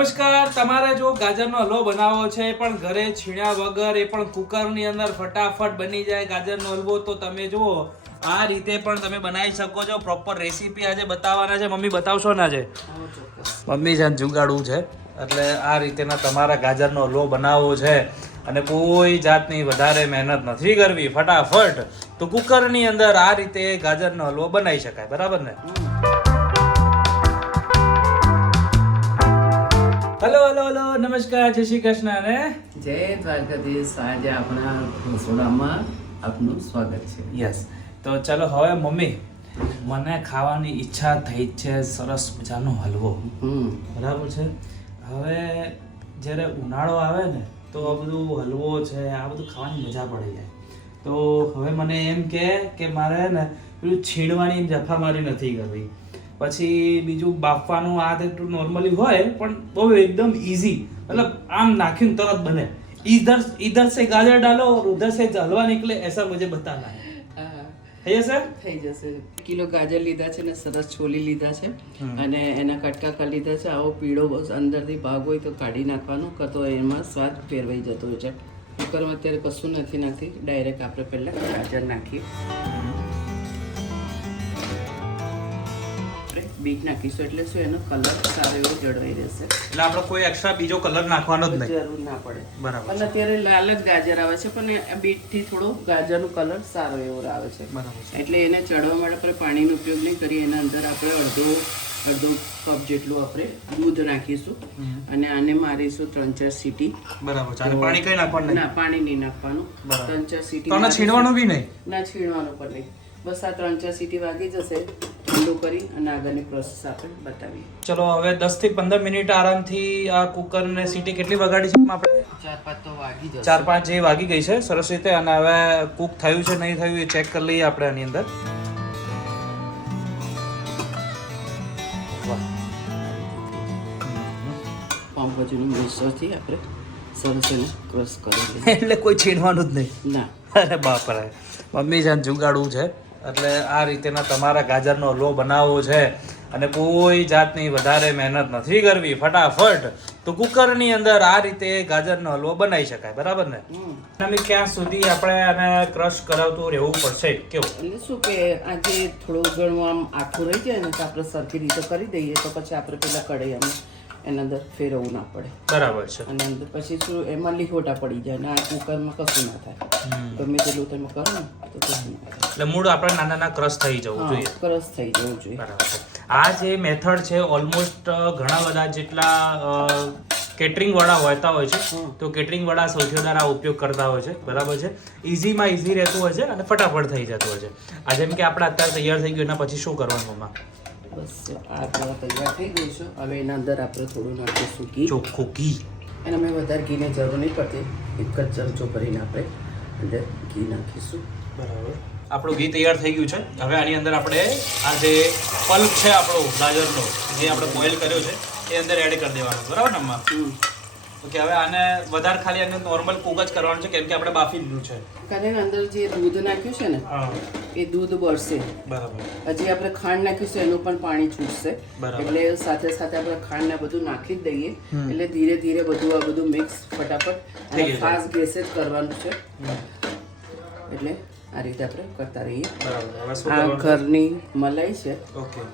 નમસ્કાર. તમારે જો ગાજરનો હલવો બનાવવો છે પણ ઘરે છીણ્યા વગર એ પણ કુકરની અંદર ફટાફટ બની જાય ગાજરનો હલવો, તો તમે જુઓ આ રીતે પણ તમે બનાવી શકો છો. પ્રોપર રેસીપી આજે બતાવવાના છે. મમ્મી બતાવશો ને આજે? મમ્મી છે જુગાડવું છે, એટલે આ રીતેના તમારા ગાજરનો હલવો બનાવવો છે અને કોઈ જાતની વધારે મહેનત નથી કરવી, ફટાફટ તો કુકરની અંદર આ રીતે ગાજરનો હલવો બનાવી શકાય. બરાબર ને? હેલો હેલો હેલો, નમસ્કાર, જય શ્રી કૃષ્ણ અને જય દ્વારકાધીશ. આજે આપણા રસોડામાં આપનું સ્વાગત છે. યસ. તો ચલો હવે મમ્મી, મને ખાવાની ઈચ્છા થઈ જ છે સરસ મજાનો હલવો. બરાબર છે. હવે જ્યારે ઉનાળો આવે ને તો આ બધું હલવો છે, આ બધું ખાવાની મજા પડી જાય. તો હવે મને એમ કે મારે ને પેલું છીણવાની જફામારી નથી કરવી. પછી બીજું બાફવાનું આ તો નોર્મલી હોય પણ બહુ એકદમ ઈઝી, મતલબ આમ નાખ્યું તરત બને. इधर से गाजर डालो और उधर से हलवा निकले, ऐसा मुझे बताना है. થઈ જશે? થઈ જશે. કિલો ગાજર લીધા છે ને સરસ છોલી લીધા છે અને એના કટકા કરી લીધા છે. આવો પીળો બસ અંદરથી ભાગ હોય તો કાઢી નાખવાનો, કાં તો એમાં સ્વાદ ફેરવાઈ જતો હોય છે. કુકરમાં અત્યારે કશું નથી નાખતી, ડાયરેક્ટ આપણે પહેલાં ગાજર નાખીએ, બીટ નાખીશું એટલે શું એનો કલર સારો એવો જળવાઈ રહેશે. એટલે આપણે કોઈ એક્સ્ટ્રા બીજો કલર નાખવાનો જ નહીં, જરૂર ના પડે. બરાબર. અને અત્યારે લાલ જ ગાજર આવે છે પણ બીટથી થોડો ગાજરનો કલર સારો એવો આવે છે. બરાબર. એટલે એને ચડવા માટે આપણે પાણીનો ઉપયોગ નહીં કરીએ. એના અંદર આપણે અડધો કપ જેટલું આપણે દૂધ નાખીશું અને આને મારીશું 3-4 સીટી. બરાબર છે. અને પાણી કઈ નાખવાનું ના, પાણી નહીં નાખવાનું. 3-4 સીટી. તો છીણવાનું બી નહીં? ના, છીણવાનું પણ નહીં. બસ આ 3-4 સીટી વાગી જશે, ઠંડુ કરી અને આગળની પ્રોસેસ આપણે બતાવીએ. ચલો હવે 10 થી 15 મિનિટ આરામથી આ કુકરને સીટી કેટલી વગાડી છે આપણે? 4-5 તો વાગી જશે. 4-5 જે વાગી ગઈ છે સરસ રીતે. અને હવે કુક થયું છે નહીં થયું એ ચેક કરી લઈએ આપણે આની અંદર. પાઉંભાજીનું મિક્સરથી આપણે સરસ એને ક્રશ કરી લઈએ. એટલે કોઈ છીણવાનું જ નહીં? ના. અરે બાપરે, મમ્મી છે જુગાડવું છે. એટલે આ રીતેના તમારા ગાજરનો હલવો બનાવવો છે અને કોઈ જાતની વધારે મહેનત નથી કરવી, ફટાફટ તો કુકરની અંદર આ રીતે ગાજરનો હલવો બનાવી શકાય. બરાબર ને? અને ક્યાં સુધી આપણે આને ક્રશ કરાવતું રહેવું પડશે? કેવું? એટલે શું કે આજે થોડું ઘણું આમ આખું રહી જાય ને તો આપણે સરખી રીતે કરી દઈએ તો પછી આપણે પેલા કઢાઈમાં એના અંદર ફેરવવું ના પડે. બરાબર છે. અને અંદર પછી શું એમાં લીહોટા પડી જાય ને આ કુકરમાં કશું ના થાય. ગમે તેટલું તમે કરો ને તો કશું ના થાય. એટલે મૂળ આપણે નાના નાના ક્રશ થઈ જવું જોઈએ. ક્રશ થઈ જવું જોઈએ. બરાબર છે. આ જે મેથડ છે ઓલમોસ્ટ ઘણા બધા જેટલા કેટરિંગ વાળા હોતા હોય છે તો કેટરિંગ વાળા સૌથી વધારે આ ઉપયોગ કરતા હોય છે. બરાબર છે. ઇઝીમાં ઇઝી રહેતું હોય છે અને ફટાફટ થઈ જતું હોય છે. આ જેમ કે આપણે અત્યારે તૈયાર થઈ ગયું એના પછી શું કરવાનું મમ્મા? બસ આ તૈયાર થઈ ગયું છે. હવે એના અંદર આપણે થોડું નાખીશું ઘી, ચોખ્ખું ઘી. એના મેં વધારે ઘીની જરૂર નહીં પડતી. એક જ ચમચો ભરીને આપણે અંદર ઘી નાખીશું. બરાબર. આપણું ઘી તૈયાર થઈ ગયું છે. હવે આની અંદર આપણે આ જે પલ્પ છે આપણો ગાજરનો જે આપણે બોઇલ કર્યો છે એ અંદર એડ કરી દેવાનો. બરાબર ને અમ્મા? ઓકે. હવે આને વધારે ખાલી આને નોર્મલ કુક જ કરવાનું છે કેમ કે આપણે બાફી દીધું છે. કારણ અંદર જે દૂધ નાખ્યું છે ને એ દૂધ બળશે. બરાબર. હજી આપણે ખાંડ નાખીશું એનું પણ પાણી છૂટશે. એટલે સાથે સાથે આપણે ખાંડ ને બધું નાખી જ દઈએ એટલે ધીરે ધીરે બધું આ બધું મિક્સ ફટાફટ અને ફાસ્ટ ગેસે જ કરવાનું છે. એટલે આ રીતે આપણે કરતા રહીએ. બરાબર. આ ઘરની મલાઈ છે. ઓકે.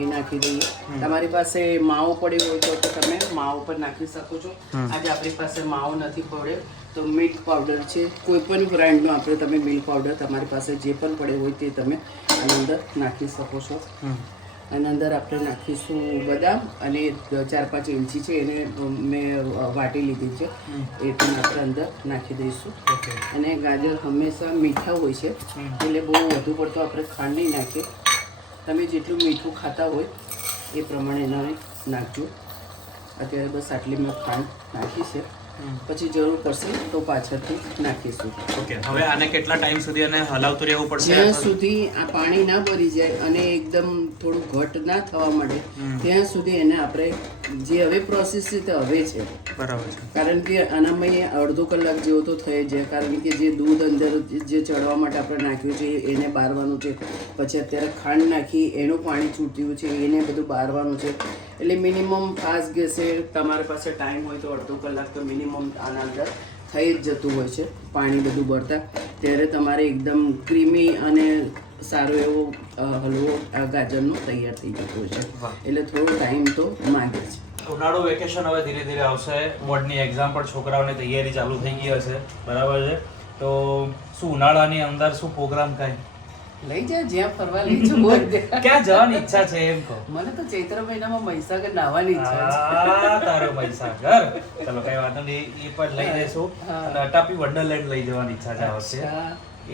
એ નાખી દઈએ. તમારી પાસે માવો પડ્યો હોય તો તમે માવો પણ નાખી શકો છો. આજે આપણી પાસે માવો નથી પડ્યો તો મિલ્ક પાવડર છે, કોઈ પણ બ્રાન્ડનો આપણે તમે મિલ્ક પાવડર તમારી પાસે જે પણ પડ્યો હોય તે તમે આની અંદર નાખી શકો છો. આના અંદર આપણે નાખીશું બદામ અને 4-5 ઇંચી છે એને મેં વાટી લીધી છે એ પણ આપણે અંદર નાખી દઈશું. અને ગાજર હંમેશા મીઠા હોય છે એટલે બહુ વધુ પડતો આપણે ખાંડ નહીં નાખીએ. તમે જેટલું મીઠું ખાતા હોય એ પ્રમાણે એને નાખજો. અત્યારે બસ આટલી મેં ખાંડ નાખી છે, પછી જરૂર પડશે તો પાછળથી નાખીશું. ઓકે. હવે આને કેટલા ટાઈમ સુધી આને હલાવતું રહેવું પડશે? જ્યાં સુધી આ પાણી ના ભરી જાય અને એકદમ થોડું ઘટ ના થવા માંડે ત્યાં સુધી એને આપણે જે હવે પ્રોસેસ છે તે હવે છે, બરાબર છે. કારણ કે આનામાં અડધો કલાક જેવો તો થઈ જાય, કારણ કે જે દૂધ અંદર જે ચડવા માટે આપણે નાખ્યું છે એને બારવાનું છે, પછી અત્યારે ખાંડ નાખી એનું પાણી છૂટ્યું છે એને બધું બારવાનું છે, એટલે મિનિમમ ફાસ્ટ ગેસે તમારી પાસે ટાઈમ હોય તો અડધો કલાક તો મિનિમમ આના અંદર થઈ જ જતું હોય છે પાણી બધું બળતા. ત્યારે તમારે એકદમ ક્રીમી અને સારો એવો હલવો આ ગાજરનો તૈયાર થઈ જતો હોય છે, એટલે થોડો ટાઈમ તો માંગે છે. ઉનાળુ વેકેશન હવે ધીરે ધીરે આવશે, બોર્ડની એક્ઝામ પણ છોકરાઓની તૈયારી ચાલુ થઈ ગઈ હશે, બરાબર છે. તો શું ઉનાળાની અંદર શું પ્રોગ્રામ કાંઈ લઈ જાય જ્યાં ફરવા લઈ જાઓ. ક્યાં જવાની ઈચ્છા છે એમ કહો? મને તો ચૈત્ર મહિનામાં મહીસાગર નાહવાની ઈચ્છા છે. તારો મહીસાગર, ચલો કઈ વાંધો નહીં, એ પણ લઈ જઈશું. અને અટાપી વન્ડરલેન્ડ લઈ જવાની ઈચ્છા છે આ વખતે.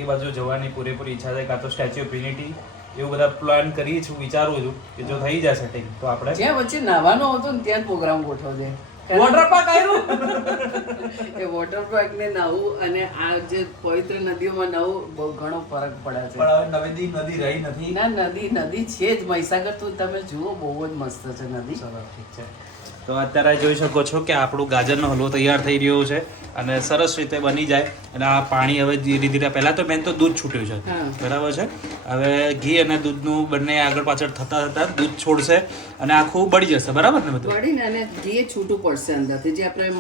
એ બાજુ જવાની પૂરેપૂરી ઈચ્છા છે, કાં તો સ્ટેચ્યુ ઓફ યુનિટી, એવું બધા પ્લાન કરીએ છું, વિચારું છું કે જો થઈ જશે ઠીક તો આપણે જ્યાં વચ્ચે નાહવાનો હતો ને ત્યાં જ પ્રોગ્રામ ગોઠવજે. વોટર પાર્ક આવ્યું. એ વોટર પાર્ક ને નાહવું અને આ જે પવિત્ર નદીઓમાં નાહવું બહુ ઘણો ફરક પડે છે. પણ હવે નદી રહી નથી. ના, નદી છે જ મહીસાગર, તો તમે જુઓ બહુ જ મસ્ત છે નદી. ચલો ઠીક છે. તો અત્યારે જોઈ શકો છો કે આપણું ગાજરનો હલવો તૈયાર થઈ રહ્યો છે અને સરસ રીતે બની જાય. અને આ પાણી હવે ધીરે ધીરે, પહેલા તો મેન તો દૂધ છૂટ્યું છે, બરાબર છે. હવે ઘી અને દૂધનું બંને આગળ પાછળ થતા થતા દૂધ છોડશે અને આખું બળી જશે, બરાબર ને બધું? બળીને અને ઘી છૂટું પડશે અંદરથી, જે આપણે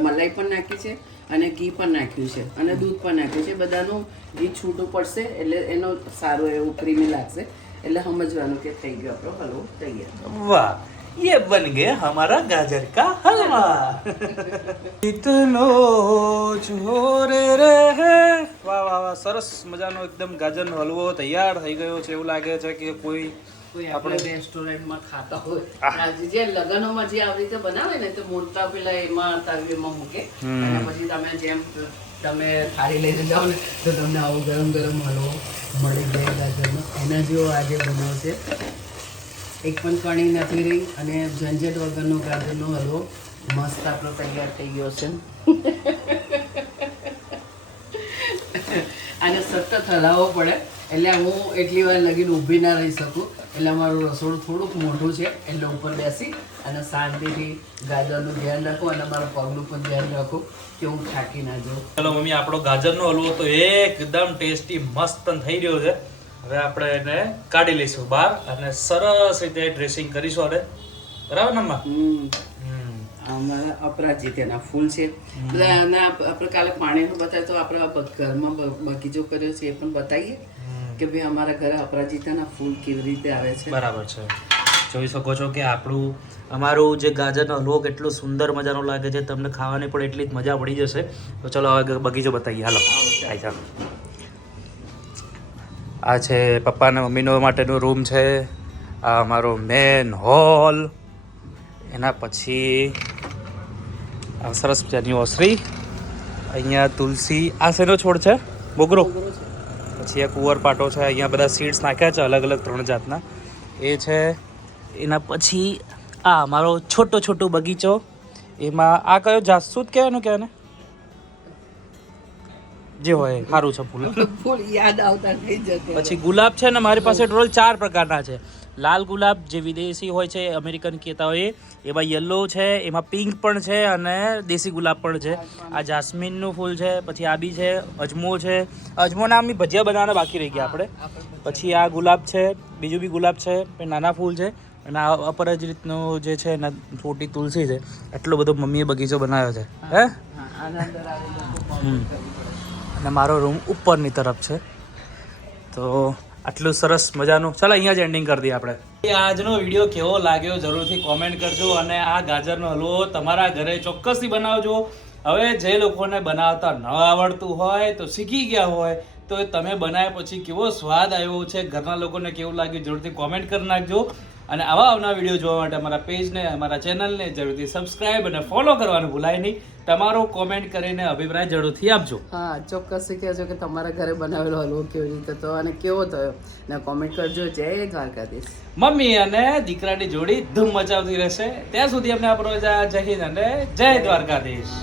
મલાઈ પણ નાખી છે અને ઘી પણ નાખ્યું છે અને દૂધ પણ નાખ્યું છે, બધાનું ઘી છૂટું પડશે એટલે એનો સારો એવું ક્રીમી લાગશે, એટલે સમજવાનું કે થઈ ગયો આપણો હલવો તૈયાર. વાહ, ये बन गया हमारा गाजर का हलवा. इतनो छोरे रे. વાહ વાહ વાહ, સરસ મજાનો એકદમ ગાજરનો હલવો તૈયાર થઈ ગયો છે. એવું લાગે છે કે કોઈ આપણે રેસ્ટોરન્ટમાં ખાતા હોય, જે લગનોમાં જે આવી રીતે બનાવે ને, તો મોટા પેલા એમાં તાવીમાં મૂકે અને પછી તમે જેમ તમે થાળી લઈને જાઓ ને તો તમને આવો ગરમ ગરમ હલવો મળી જાય ગાજરનો. એના જેવો આજે બનાવશે, એક પણ કણી નથી રહી અને ઝંઝટ વગરનો ગાજરનો હલવો મસ્ત આપણો તૈયાર થઈ ગયો છે. આને સતત હલાવવો પડે, એટલે હું એટલી વાર લગીને ઊભી ના રહી શકું, એટલે અમારું રસોડું થોડુંક મોટું છે, એટલે ઉપર બેસી અને શાંતિથી ગાજરનું ધ્યાન રાખું અને મારા પગનું પણ ધ્યાન રાખું કે હું થાકી ના જાઉં. ચલો મમ્મી, આપણો ગાજરનો હલવો તો એકદમ ટેસ્ટી મસ્ત થઈ રહ્યો છે. હવે આપણે એને કાઢી લઈશું બહાર અને સરસ રીતે ડ્રેસિંગ કરીશું. અરે બરાબર ને અમ્મા? અમારા અપરાજિતાના ફૂલ છે બધા, અને આપણે કાલે પાણીનું બતાવ્યું તો આપણે ઘરમાં બગીચો કર્યો છે એ પણ બતાવીએ કે ભાઈ અમારા ઘરે અપરાજિતાના ફૂલ કેવી રીતે આવે છે. બરાબર છે. જોઈ શકો છો કે અમારું જે ગાજરનો હલવો કેટલો સુંદર મજાનો લાગે છે, તમને ખાવાની પણ એટલી જ મજા પડી જશે. તો ચલો હવે બગીચો બતાવીએ. હાલો આવી ચાલો. આ છે પપ્પા અને મમ્મીનો માટેનો રૂમ છે, આ અમારો મેન હોલ, એના પછી આ સરસ મજાની ઓસરી, અહીંયા તુલસી, આ શેનો છોડ છે? મોગરો. પછી એક કુંવરપાટો છે, અહીંયા બધા સીડ્સ નાખ્યા છે અલગ અલગ 3 જાતના, એ છે. એના પછી આ અમારો છોટો બગીચો, એમાં આ કયો જાસૂદ કહેવાનું કે એને જે હોય સારું છે ફૂલ યાદ આવતા થઈ જશે. પછી ગુલાબ છે ને, મારી પાસે ટોટલ 4 પ્રકારના છે. લાલ ગુલાબ જે વિદેશી હોય છે, અમેરિકન કહેતા હોય, એમાં યલો છે, એમાં પિંક પણ છે અને દેશી ગુલાબ પણ છે. આ જાસ્મીનનું ફૂલ છે, પછી આ બી છે, અજમો છે. અજમો નામની ભજીયા બનાવવાના બાકી રહી ગયા આપણે. પછી આ ગુલાબ છે, બીજું બી ગુલાબ છે, નાના ફૂલ છે, અને આ અપરાજિતનો જે છે ને છોટી તુલસી છે. એટલો બધો મમ્મીએ બગીચો બનાવ્યો છે. હે, અને મારો રૂમ ઉપરની તરફ છે. તો આટલું સરસ મજાનું. ચાલો અહીંયા જ એન્ડિંગ કરી દઈએ આપણે. આજનો વિડીયો કેવો લાગ્યો જરૂરથી કોમેન્ટ કરજો, અને આ ગાજરનો હલવો તમારા ઘરે ચોક્કસથી બનાવજો. હવે જે લોકોને બનાવતા ન આવડતું હોય તો શીખી ગયા હોય તો તમે બનાવ્યા પછી કેવો સ્વાદ આવ્યો છે, ઘરના લોકોને કેવું લાગ્યું, જરૂરથી કોમેન્ટ કરી નાખજો. અને આવા આવના વિડીયો જોવા માટે અમારા પેજને, અમારા ચેનલને જરૂરથી સબસ્ક્રાઇબ અને ફોલો કરવાનું ભૂલાય નહીં. તમારો કોમેન્ટ કરીને અભિપ્રાય જરૂરથી આપજો. હા, ચોક્કસથી કહેજો કે તમારા ઘરે બનાવેલો હલવો કેવી રીતે હતો અને કેવો થયો, ને કોમેન્ટ કરજો. જય દ્વારકાધીશ. મમ્મી અને દીકરાની જોડી ધૂમ મચાવતી રહેશે. ત્યાં સુધી અમને આપણો જય હિન્દ અને જય દ્વારકાધીશ.